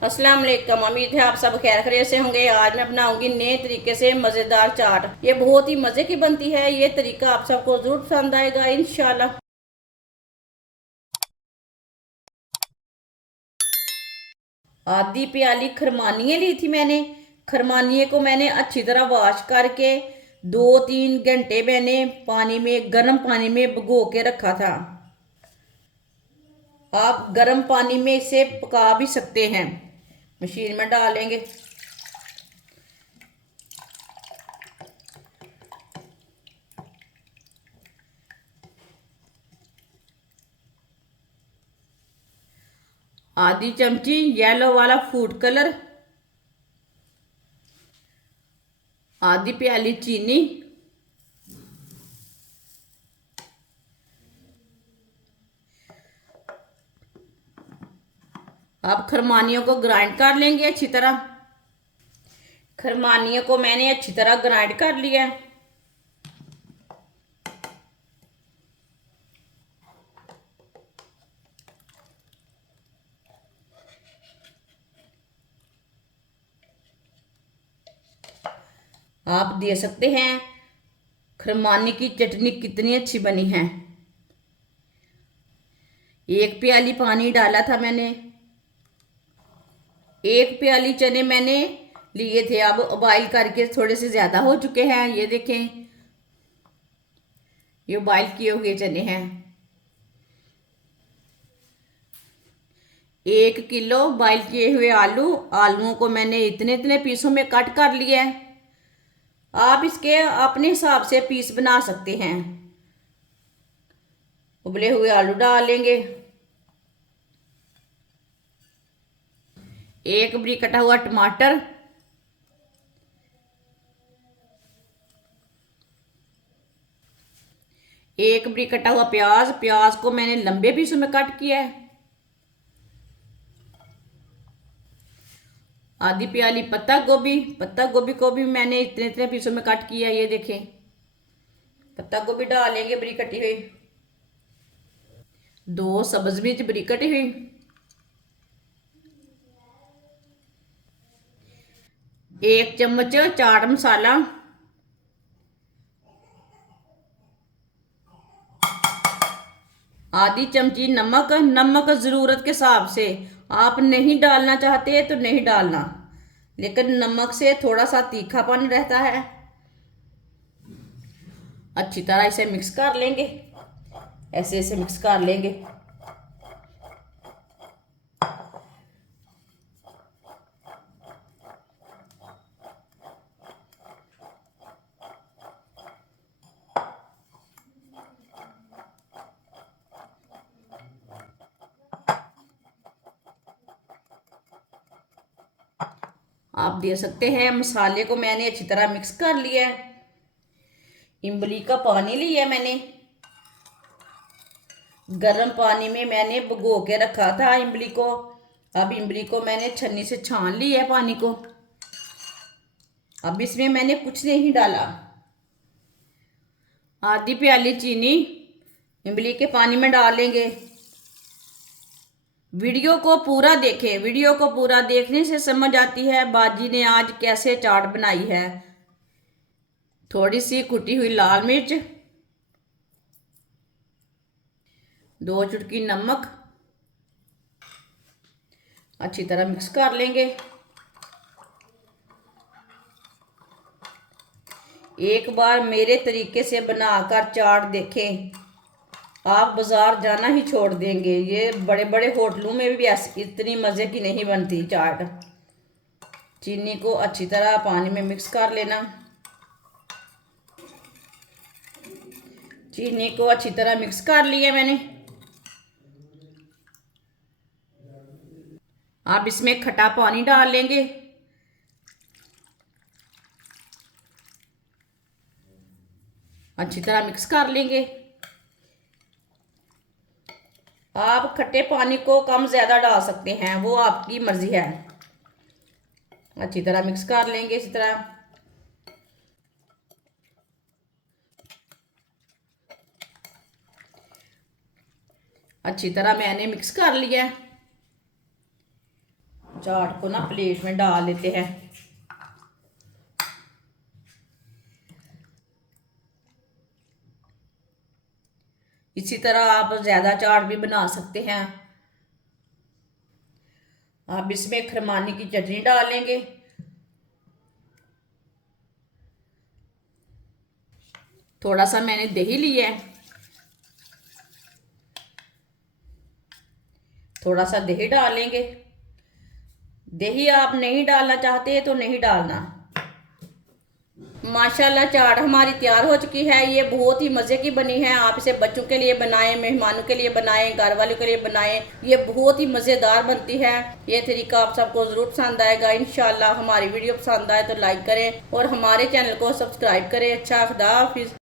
अस्सलाम वालेकुम। उम्मीद है आप सब खैर खैरियत से होंगे। आज मैं बनाऊंगी नए तरीके से मज़ेदार चाट। ये बहुत ही मज़े की बनती है। ये तरीका आप सबको ज़रूर पसंद आएगा इंशाल्लाह। आधी प्याली खरमानियाँ ली थी मैंने। खरमानिए को मैंने अच्छी तरह वॉश करके 2-3 घंटे मैंने पानी में, गर्म पानी में भिगो के रखा था। आप गर्म पानी में इसे पका भी सकते हैं। मशीन में डालेंगे। आधी चमची येलो वाला फूड कलर, आधी प्याली चीनी, अब खरमानियों को ग्राइंड कर लेंगे अच्छी तरह। खरमानियों को मैंने अच्छी तरह ग्राइंड कर लिया। आप दे सकते हैं खरमानी की चटनी कितनी अच्छी बनी है। 1 प्याली पानी डाला था मैंने। 1 प्याली चने मैंने लिए थे, अब उबाइल करके थोड़े से ज्यादा हो चुके हैं। ये देखें, ये उबाइल किए हुए चने हैं। 1 किलो बॉइल किए हुए आलू, आलूओं को मैंने इतने इतने पीसों में कट कर लिया है। आप इसके अपने हिसाब से पीस बना सकते हैं। उबले हुए आलू डालेंगे। एक बारीक कटा हुआ टमाटर, एक बारीक कटा हुआ प्याज। प्याज को मैंने लंबे पीसों में कट किया है। आधी प्याली पत्ता गोभी, पत्ता गोभी को भी मैंने इतने इतने पीसों में कट किया है। ये देखें, पत्ता गोभी डालेंगे बारीक कटी हुई। 2 सब्ज मिर्च बारीक कटी हुई। 1 चम्मच चाट मसाला। आधी चमची नमक। नमक ज़रूरत के हिसाब से, आप नहीं डालना चाहते तो नहीं डालना, लेकिन नमक से थोड़ा सा तीखापन रहता है। अच्छी तरह इसे मिक्स कर लेंगे। ऐसे ऐसे मिक्स कर लेंगे। आप दे सकते हैं मसाले को मैंने अच्छी तरह मिक्स कर लिया है। इमली का पानी लिया मैंने। गर्म पानी में मैंने भिगो के रखा था इमली को। अब इमली को मैंने छन्नी से छान लिया है पानी को। अब इसमें मैंने कुछ नहीं डाला। आधी प्याली चीनी इमली के पानी में डालेंगे। वीडियो को पूरा देखें। वीडियो को पूरा देखने से समझ आती है बाजी ने आज कैसे चाट बनाई है। थोड़ी सी कुटी हुई लाल मिर्च, 2 चुटकी नमक। अच्छी तरह मिक्स कर लेंगे। एक बार मेरे तरीके से बनाकर चाट देखें, आप बाजार जाना ही छोड़ देंगे। ये बड़े बड़े होटलों में भी ऐसी इतनी मज़े की नहीं बनती चाट। चीनी को अच्छी तरह पानी में मिक्स कर लेना। चीनी को अच्छी तरह मिक्स कर लिया मैंने। आप इसमें खट्टा पानी डाल लेंगे। अच्छी तरह मिक्स कर लेंगे। आप खट्टे पानी को कम ज़्यादा डाल सकते हैं, वो आपकी मर्ज़ी है। अच्छी तरह मिक्स कर लेंगे इसी तरह। अच्छी तरह मैंने मिक्स कर लिया। चाट को ना प्लेट में डाल लेते हैं। इसी तरह आप ज़्यादा चाट भी बना सकते हैं। आप इसमें खरमानी की चटनी डालेंगे। थोड़ा सा मैंने दही लिया है, थोड़ा सा दही डालेंगे। दही आप नहीं डालना चाहते तो नहीं डालना। माशाल्लाह चाट हमारी तैयार हो चुकी है। ये बहुत ही मज़े की बनी है। आप इसे बच्चों के लिए बनाएं, मेहमानों के लिए बनाएं, घर वालों के लिए बनाएं। ये बहुत ही मज़ेदार बनती है। ये तरीका आप सबको ज़रूर पसंद आएगा इंशाल्लाह। हमारी वीडियो पसंद आए तो लाइक करें और हमारे चैनल को सब्सक्राइब करें। अच्छा, खुदा हाफिज़।